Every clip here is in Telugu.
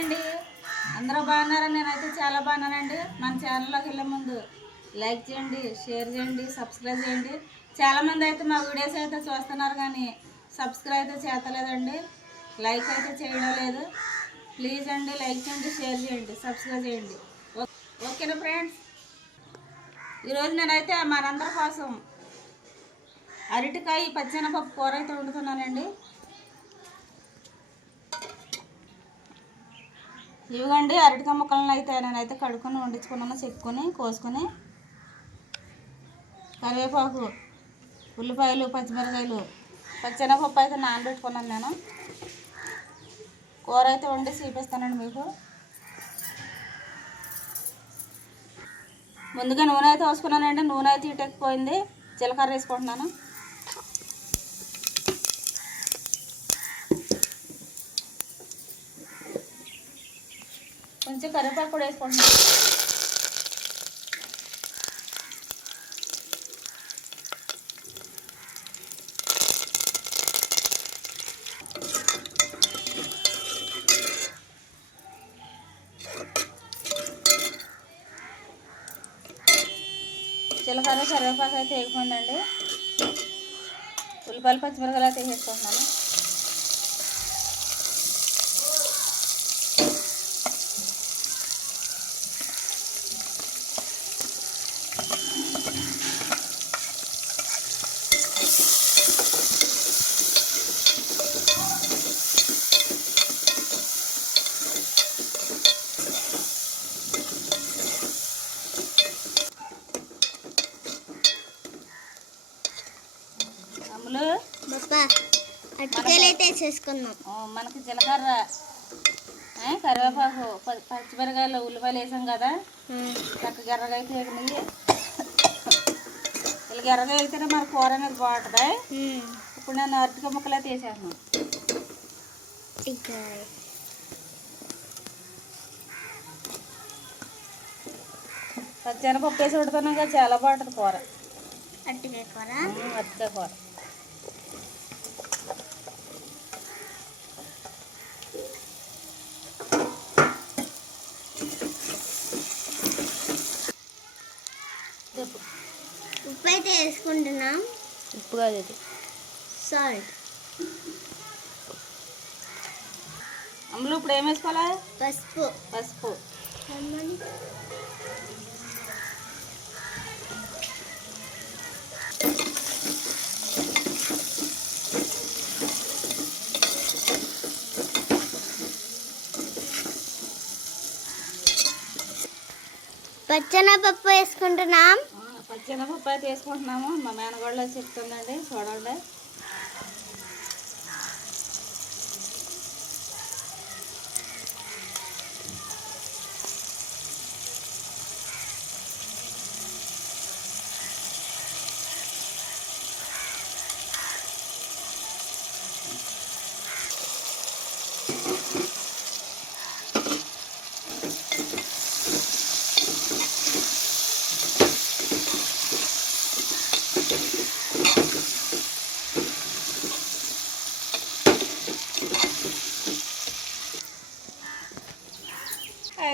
అండి అందరూ బాగున్నారని నేనైతే చాలా బాగున్నానండి. మన ఛానల్లోకి వెళ్ళే ముందు లైక్ చేయండి షేర్ చేయండి సబ్స్క్రైబ్ చేయండి. చాలామంది అయితే మా వీడియోస్ అయితే చూస్తున్నారు కానీ సబ్స్క్రైబ్ అయితే చేతలేదండి లైక్ అయితే చేయడం లేదు. ప్లీజ్ అండి లైక్ చేయండి షేర్ చేయండి సబ్స్క్రైబ్ చేయండి. ఓకేనా ఫ్రెండ్స్? ఈరోజు నేనైతే మనందరి కోసం అరటికాయ పచ్చనపప్పు కూర అయితే వండుతున్నానండి. ఇవ్వండి అరటికాయ ముక్కలను అయితే నేనైతే కడుక్కొని వండించుకున్నాను చెక్కుని కోసుకొని. కరివేపాకు ఉల్లిపాయలు పచ్చిమిరకాయలు పచ్చెనపప్పు అయితే నానబెట్టుకున్నాను నేను. కూర అయితే వండి చూపిస్తానండి మీకు. ముందుగా నూనె అయితే వేసుకున్నానండి నూనె అయితే ఇటెక్కిపోయింది జీలకర్ర వేసుకుంటున్నాను. కొంచెం కరివేపాకు కూడా వేసుకుంటున్నాను జీలకర్ర కరివేపాకు అయితే వేయకుండండి ఉల్లిపాయలు పచ్చిమిరపకాయలు అయితే వేసుకుంటున్నాను అమ్ములు మనకి జీలకర్ర కరివేపాకు పచ్చిమిరకాయలు ఉల్లిపాయలు వేసాం కదా. చక్కగా ఎర్రగా అయితే వేగినాయి ఇలా ఎర్రగా అయితేనే మన కూర అనేది బాగుంటుంది? ఇప్పుడు నేను అరటికాయ ముక్కలు అయితే వేసేస్తున్నాను పచ్చెనపప్పు వేసి ఉడుతున్నాం కదా చాలా బాగుంటుంది కూర. అరటికాయ కూర. అరటికాయ కూర ఉప్పు ఉప్పు అయితే వేసుకుంటున్నాం ఉప్పు కాదు ఇది సాల్ట్ అందులో ఇప్పుడు ఏం వేసుకోవాలా? పసుపు. పసుపు. పచ్చనపప్పు వేసుకుంటున్నాం. చిన్న బొప్పాయి అయితే వేసుకుంటున్నాము. మా మేనగోళ్ళ చెప్తుందండి చూడండి.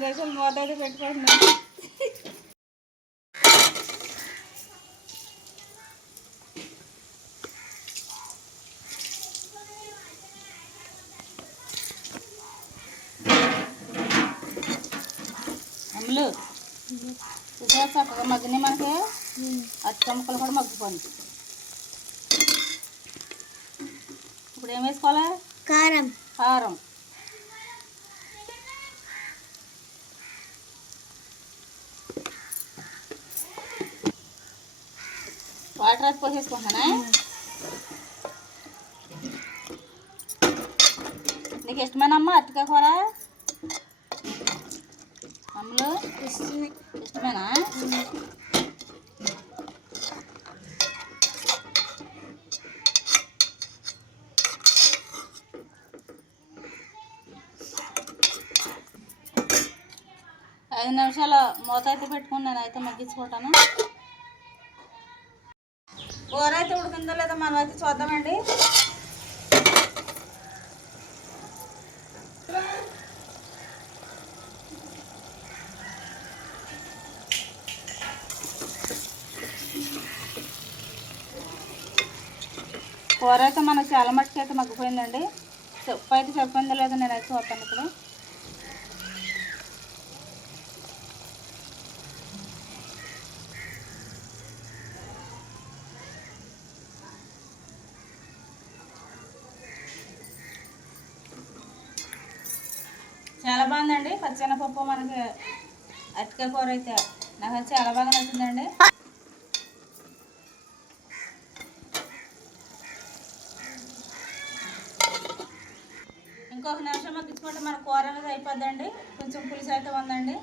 ఐదు నిమిషాలు మూత అయితే పెట్టుకుంటున్నాను అమ్ములు. చూసా చక్కగా మగ్గినాయి మనకి. అచ్చ ముక్కలు కూడా మగ్గిపోయింది ఇప్పుడు ఏం వేసుకోవాలి? కారం. కారం. వాటర్ అది నీకు ఇష్టమేనమ్మా అరటికాయ కూర అమ్ములు ఇస్తుంది ఇష్టమేనా ఐదు నిమిషాలు మూత అయితే పెట్టుకుని నేను అయితే మగ్గించుకుంటాను కూర అయితే ఉడికిందో లేదో మనం అయితే చూద్దామండి. కూర అయితే మనకు చాలా మట్టుకు అయితే మగ్గిపోయిందండి. చెప్పు అయితే చెప్పిందో లేదో నేనైతే చూస్తాను ఇప్పుడు. చాలా బాగుందండి. పచ్చెనపప్పు మనకి అతిక కూర అయితే నాకు చాలా బాగా నచ్చిందండి. ఇంకొక నిమిషం మగ్గించుకుంటే మన కూర అనేది అయిపోద్దండి. కొంచెం పులుసు అయితే ఉందండి.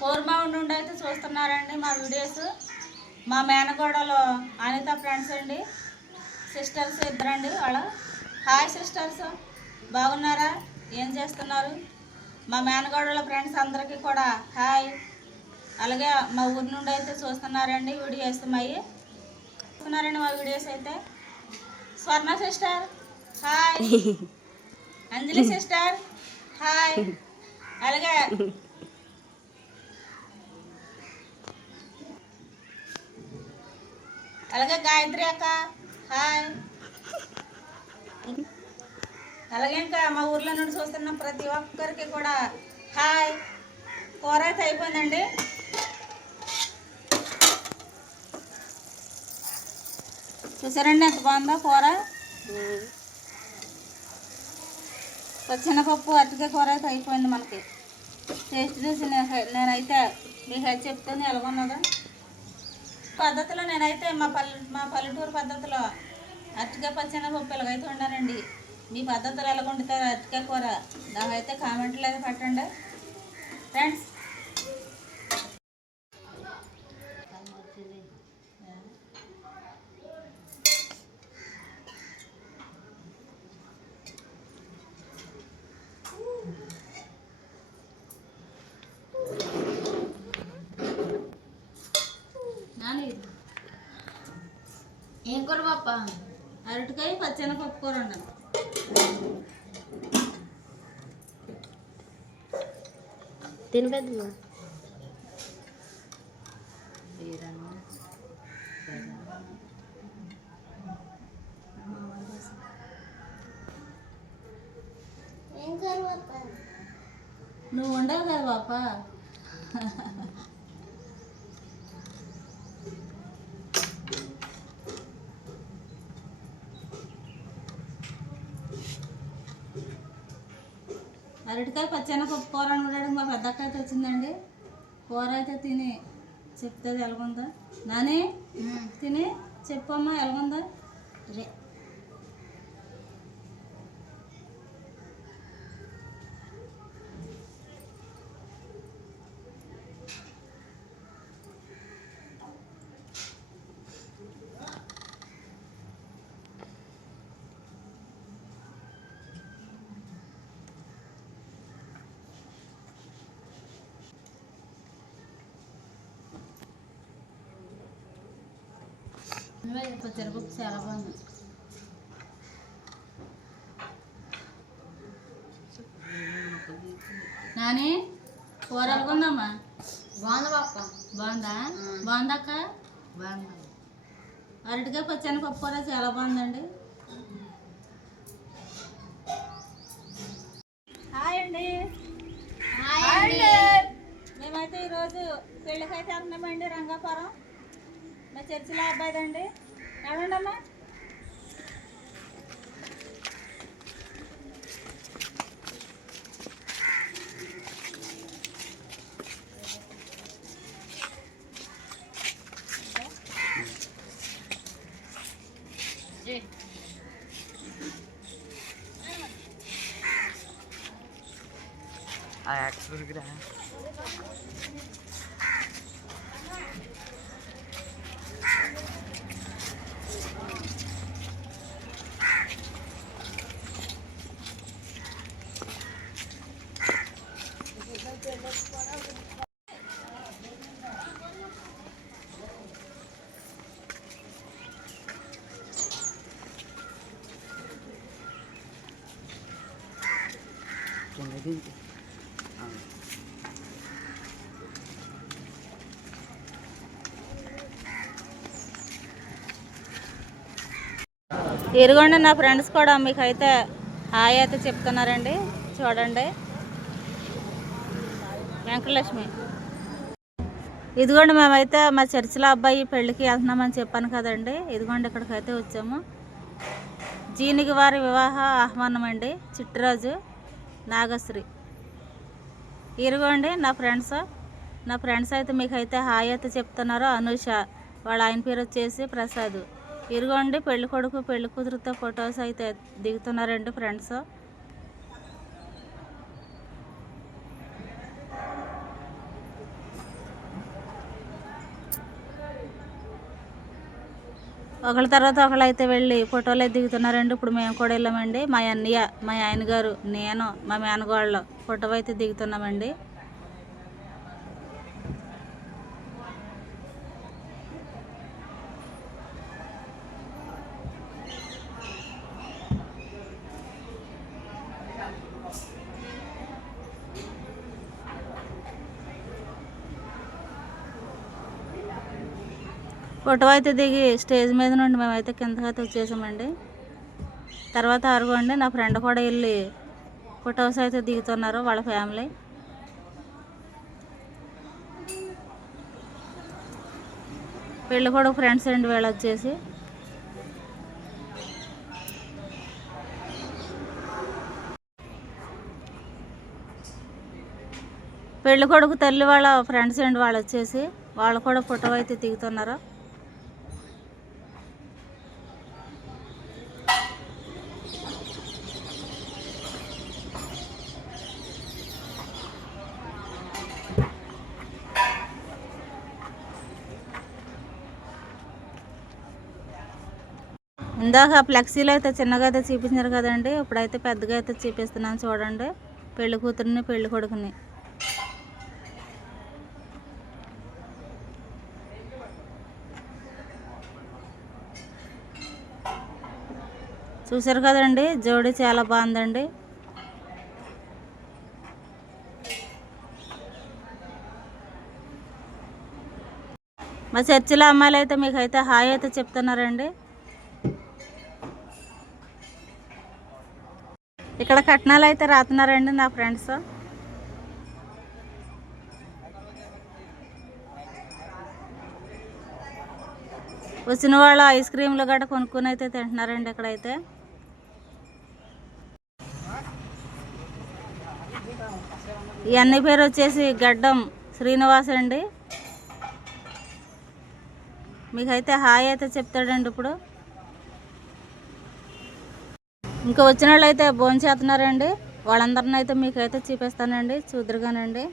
కూర ఉండి అయితే చూస్తున్నారండి మా వీడియోస్. మా మేనగోడలో అనిత ఫ్రెండ్స్ అండి. సిస్టర్స్ ఇద్దరండి వాళ్ళ. Hi sisters. బాగున్నారా? ఏం చేస్తున్నారు? మా మేనగోడల ఫ్రెండ్స్ అందరికీ కూడా హాయ్. అలాగే మా ఊరి నుండి అయితే చూస్తున్నారండి వీడియోస్ మావి చూస్తున్నారండి మా వీడియోస్ అయితే. Swarna sister hi. Anjali sister hi. అలాగే అలాగే గాయత్రి అక్క హాయ్. అలాగే ఇంకా మా ఊర్లో నుండి చూస్తున్న ప్రతి ఒక్కరికి కూడా హాయ్. కూర అయితే అయిపోయిందండి. చూసారండి ఎంత బాగుందో కూర? పచ్చెనపప్పు అరటికాయ కూర అయితే అయిపోయింది మనకి. టేస్ట్ చూసి నేను- నేనైతే మీకు అయితే చెప్తాను ఎలాగొన్నదో పద్ధతిలో నేనైతే మా పల్లె మా పల్లెటూరు పద్ధతిలో అరటికాయ పచ్చెనపప్పు ఎలాగైతే ఉన్నానండి మీ పద్ధతులు ఎలా వండుతారు అరటికాయ కూర. నాకైతే కామెంట్లు అయితే పెట్టండి. ఫ్రెండ్స్ ఏం కూర పాప? అరటికాయ పచ్చెనపప్పు కూర వండాను. కూర పాప నువ్వు ఉండవు కదా పాప. అరటికాయ పచ్చెనపప్పు కూర వండడానికి మా పెద్దక్క అయితే వచ్చిందండి కూర అయితే తిని చెప్తుంది ఎలాగుందో. నాని తిని చెప్పమ్మా ఎలాగుందో. రే పచ్చెనపప్పు చాలా బాగుంది. నాని కూర ఎలాగుందమ్మా బాగుంది పాప బాగుందా? బాగుందక్క బాగుంది అరటికాయ పచ్చని పప్పు కూర చాలా బాగుందండి. హాయ్ అండి. మేమైతే ఈరోజు పెళ్ళికైతే వెళ్తున్నామండి రంగాపురం. మా చర్చిలో అబ్బాయిదండి. ఏమండి అమ్మా ఆ యాక్టర్ రా కింద దించు నా ఫ్రెండ్స్ కూడా మీకైతే హాయ్ అయితే చెప్తున్నారండి. చూడండి. వెంకటలక్ష్మి. ఇదిగోండి మేమైతే మా చర్చిలో అబ్బాయి పెళ్ళికి వెళ్తున్నామని చెప్పాను కదండి. ఇదిగోండి ఇక్కడికైతే వచ్చాము. జీనికి వారి వివాహ ఆహ్వానం అండి చిట్టిరాజు నాగశ్రీ. ఇరుగోండి నా ఫ్రెండ్స్. నా ఫ్రెండ్స్ అయితే మీకైతే హాయ్ అయితే చెప్తున్నారు అనూష. వాళ్ళ ఆయన పేరు వచ్చేసి ప్రసాద్. ఇరుగోండి పెళ్ళికొడుకు కొడుకు ఫొటోస్ అయితే దిగుతున్నారండి ఫ్రెండ్స్. ఒకళ్ళ తర్వాత ఒకళ్ళు అయితే వెళ్ళి ఫోటోలు దిగుతున్నారండి. ఇప్పుడు మేము కూడా వెళ్ళామండి. మా అన్నయ్య మా ఆయన గారు నేను మా మేనగోళ్ళు ఫోటో అయితే దిగుతున్నామండి. ఫోటో అయితే దిగి స్టేజ్ మీద నుండి మేమైతే కిందకైతే వచ్చేసామండి. తర్వాత అరగండి నా ఫ్రెండ్ కూడా వెళ్ళి ఫొటోస్ అయితే దిగుతున్నారు వాళ్ళ ఫ్యామిలీ. పెళ్ళి కూడా ఫ్రెండ్స్ అండి వీళ్ళు వచ్చేసి. పెళ్ళి కొడుకు తల్లి వాళ్ళ ఫ్రెండ్స్ అండి వాళ్ళు వచ్చేసి. వాళ్ళు కూడా ఫోటో అయితే దిగుతున్నారు. ఇందాక ఫ్లెక్సీలో అయితే చిన్నగా అయితే చూపించారు కదండి. ఇప్పుడైతే పెద్దగా అయితే చూపిస్తున్నాను చూడండి. పెళ్ళి కూతురిని పెళ్ళి కొడుకుని. చూసారు కదండి జోడి చాలా బాగుందండి. మా చర్చిలో అమ్మాయిలు అయితే మీకు అయితే హాయ్ అయితే చెప్తున్నారండి. ఇక్కడ కట్నాలు అయితే రాతున్నారండి నా ఫ్రెండ్స్. వచ్చిన వాళ్ళు ఐస్ క్రీమ్లు గట్రా కొనుక్కొని అయితే తింటున్నారండి ఇక్కడైతే. ఇవన్నీ అన్ని పేరు వచ్చేసి గడ్డం శ్రీనివాస్ అండి. మీకైతే హాయ్ అయితే చెప్తాడండి ఇప్పుడు. ఇంకా వచ్చిన వాళ్ళు అయితే భోజనం చేస్తున్నారండి వాళ్ళందరిని అయితే మీకైతే చూపిస్తానండి చూద్దరుగానండి